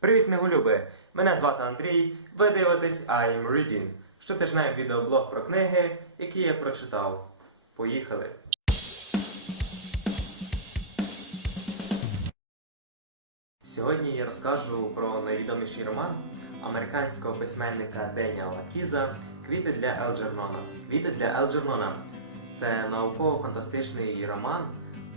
Привіт, книголюби! Мене звати Андрій. Ви дивитесь I'm Reading. Щотижневий відеоблог про книги, які я прочитав. Поїхали! Сьогодні я розкажу про найвідоміший роман американського письменника Деніала Кіза Квіти для Елджернона. Квіти для Елджернона це науково-фантастичний роман,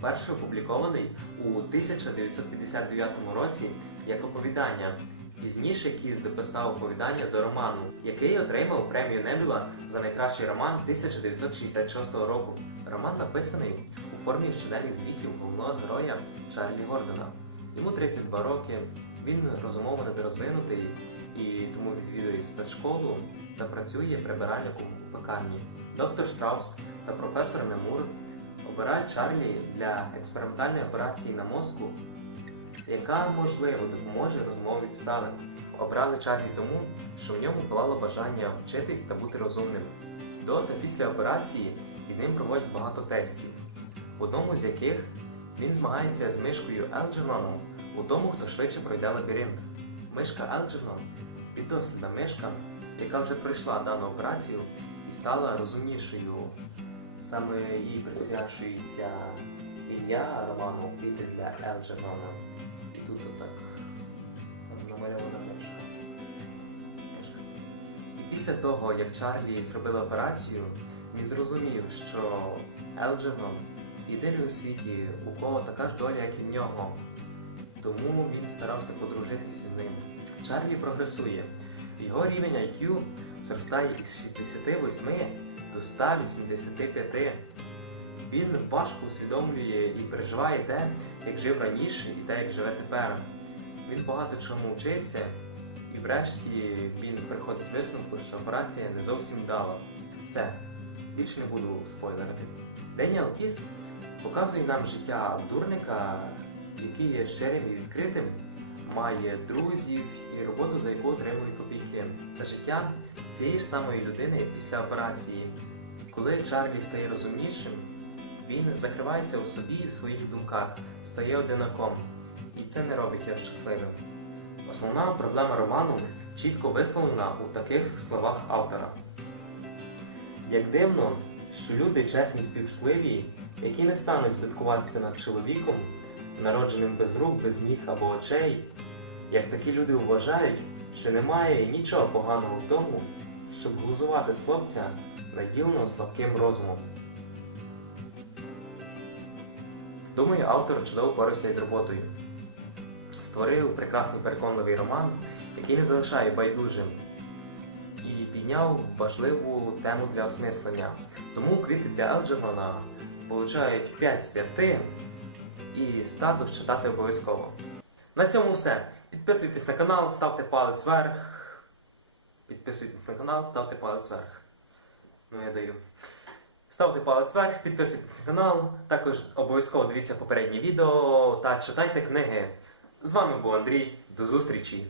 перший опублікований у 1959 році як оповідання. Пізніше Кіз дописав оповідання до роману, який отримав премію Небіла за найкращий роман 1966 року. Роман написаний у формі щоденних звітів головного героя Чарлі Гордона. Йому 32 роки, він розумово недорозвинутий і тому відвідує спецшколу та працює прибиральником у пекарні. Доктор Штраус та професор Немур обирають Чарлі для експериментальної операції на мозку, яка можливо допоможе розмові відсталим. Обрали Чарлі тому, що в ньому палало бажання вчитись та бути розумним. До та після операції із ним проводять багато тестів, в одному з яких він змагається з мишкою Елджерноном у тому, хто швидше пройде лабіринт. Мишка Елджернон піддослідна мишка, яка вже пройшла дану операцію і стала розумнішою. Саме їй присвячується ім'я роману «Квіти для Елджернона. І тут отак намальована. Мишка. І після того, як Чарлі зробили операцію, він зрозумів, що Елджернон єдиний у світі, у кого така ж доля, як і в нього. Тому він старався подружитися з ним. Чарлі прогресує. Його рівень IQ зростає із 68 до 185. Він важко усвідомлює і переживає те, як жив раніше і те, як живе тепер. Він багато чому вчиться, і врешті він приходить висновку, що операція не зовсім вдала. Все, більше не буду спойлерити. Деніел Кіс показує нам життя дурника, який є щирим і відкритим, має друзів і роботу, за яку отримує копійки. Та життя цієї ж самої людини після операції. Коли Чарлі стає розумнішим, він закривається у собі і в своїх думках, стає одинаком. І це не робить його щасливим. Основна проблема роману чітко висловлена у таких словах автора. Як дивно, що люди чесні співчутливі, які не стануть збиткуватися над чоловіком, народженим без рук, без ніг або очей, як такі люди вважають, що немає нічого поганого в тому, щоб глузувати хлопця, наділеного слабким розумом. Думаю, автор чудово порився із роботою. Створив прекрасний переконливий роман, який не залишає байдужим і підняв важливу тему для осмислення. Тому квіти для Елджернона получають 5 з 5 і статус читати обов'язково. На цьому все. Підписуйтесь на канал, ставте палець вверх. Підписуйтесь на канал, ставте палець вверх. Ну, я даю. Ставте палець вверх, підписуйтесь на канал, також обов'язково дивіться попереднє відео та читайте книги. З вами був Андрій. До зустрічі!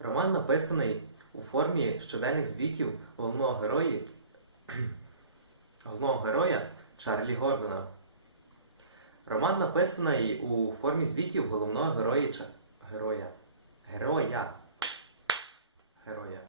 Роман написаний у формі щоденних звітів головного герої, головного героя Чарлі Гордона. Роман написаний у формі звітів головного героя, героя. Героя. Героя.